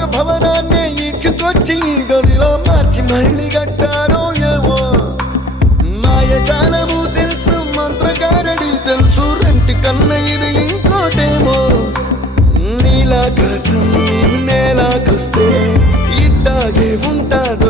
ఒక భవనాన్ని ఈడ్చుకొచ్చి గదిలో మార్చి మళ్ళీ కట్టారో ఏమో మాయజాలము తెలుసు మంత్రగారడి తెలుసు రెంటి కన్న ఇది ఇంకోటేమో నీలాకాశం నేలాకొస్తే ఇట్టాగే ఉంటాదో